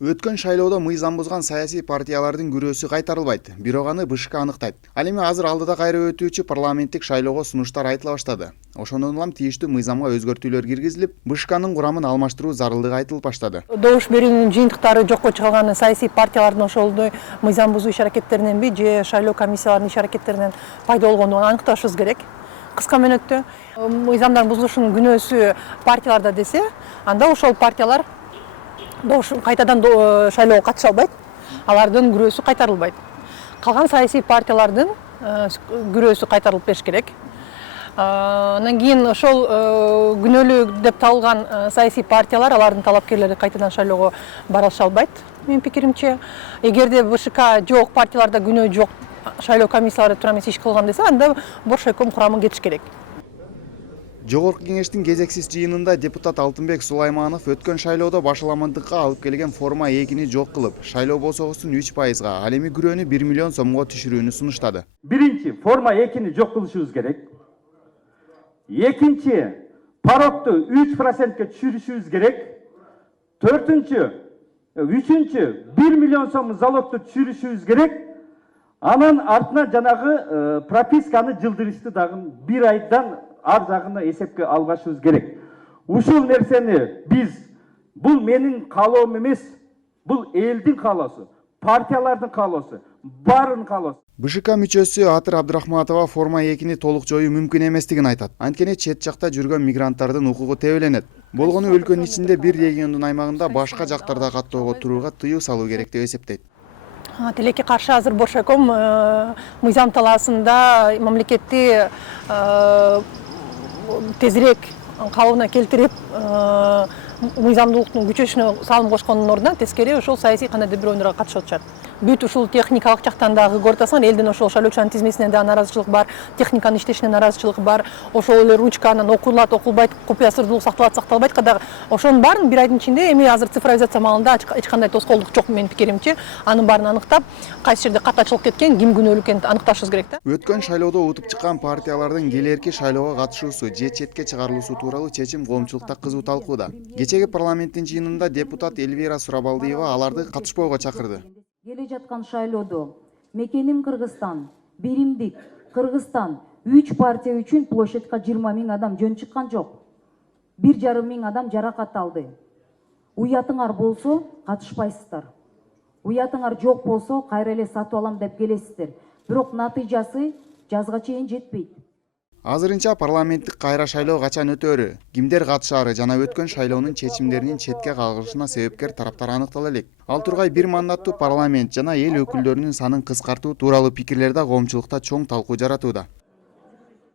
Өткөн шайлоодо мыйзам бузган саясий партиялардын күрөөсү кайтарылбайт. Бирок аны БШК аныктайт. Ал эми азыр алдыда кайра өтүүчү парламенттик шайлоого сунуштар айтыла баштады. Ошондон улам тийиштүү мыйзамга өзгөртүүлөр киргизилип, БШКнын курамын алмаштыруу зарылдыгы айтылып баштады. Добуш берүүнүн жыйынтыктары жокко чыгарган саясий партиялардын ошол мыйзам бузуу иш аракеттериненби же шайлоо комиссияларынын иш аракеттеринен пайда болгондугун аныкташыбыз керек. Кыска мөөнөттө мыйзамдардын бузулушунун күнөөсү партияларда десе, анда ошол партиялар кайтадан шайлоого катыша албайт, алардын күрөөсү кайтарылбайт. Калган саясий партиялардын күрөөсү кайтарылып бериш керек. Анан кийин ошол күнөөлүү деп табылган саясий партиялар алардын талапкерлери кайтадан шайлоого бара алыша албайт, менин пикиримче. Эгерде БШК жок, партияларда күнөө жок, шайлоо комиссиялары туура эмес иш кылган десе, анда Боршайком курамын кетиш керек. Жогорку кеңештин кезексиз жыйынында депутат Алтынбек Сулайманов өткөн шайлоодо башаламандыкка алып келген форма 2-ни жок кылып, шайлоо босогусун 3%га, ал эми күрөөнү 1 миллион сомго түшүрүүнү сунуштады. Биринчи, форма 2-ни жок кылышыбыз керек. Экинчи, парокту 3%ке түшүрүшүбүз керек. Үчүнчү, 1 миллион сом залогту түшүрүшүбүз керек. Анан артына жанагы прописканы жылдырышты дагы 1 айдан ар жагына эсепке албашыбыз керек. Ушул нерсени биз, бул менин каалоом эмес, бул элдин каалоосу, партиялардын каалоосу, баарынын каалоосу. БШК мүчөсү Атыр Абдрахматова форма 2-ни толук жоюу мүмкүн эместигин айтат. Анткени чет жакта жүргөн мигранттардын укугу тебеленет. Болгону өлкөнүн ичинде бир региондун аймагында башка жактарда каттоого турууга тыюу салуу керек деп эсептейт. Тилекке каршы азыр Боршайком мыйзам талаасында мамлекетти тезирээк калыбына келтирип, мыйзамдуулуктун күчөшүнө салым кошкондун ордуна тескери ошол саясий кандайдыр бир оюндарга катышып атышат. Бүт ушул техникалык жактан дагы көрүп атсаң, элдин ошол шайлоочунун тизмесинен да наразычылык бар, техниканын иштешине наразычылык бар, ошол эле ручканын окулат, окулбайт, купуя сырдуулук сакталат, сакталбайт кадагы. Ошонун баарын бир айдын ичинде эми азыр цифровизация маалында эч кандай тоскоолдук жок менин пикиримче. Анын баарын аныктап, кайсы жерде каттачылык кеткен, ким күнөөлүү экенин аныкташыбыз керек да. Өткөн шайлоодо утуп чыккан партиялардын келерки шайлоого катышуусу же четке чыгарылуусу тууралуу чечим коомчулукта кызуу талкууда. Кечеги парламенттин жыйынында депутат Эльвира Сурабалдиева аларды катышпоого чакырды. Келе жаткан шайлоодо мекеним Кыргызстан, биримдик Кыргызстан 3 партия үчүн площадька 20 000 адам жөн чыккан жок. 1,5 миң адам жаракат алды. Уятыңар болсо катышпайсыздар. Уятыңар жок болсо кайра эле сатып алам деп келесиздер. Бирок натыйжасы жазга чейин жетпейт. Азырынча парламенттик кайра шайлоо качан өтөөрү, кимдер катышаары жана өткөн шайлоонун чечимдеринин четке кагылышына себепкер тараптар аныктала элек. Ал тургай бир мандаттуу парламент жана эл өкүлдөрүнүн санын кыскартуу тууралуу пикирлер да коомчулукта чоң талкуу жаратууда.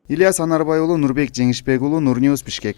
Ильяс Анарбай уулу, Нурбек Жеңишбек уулу, Нур Ньюс, Бишкек.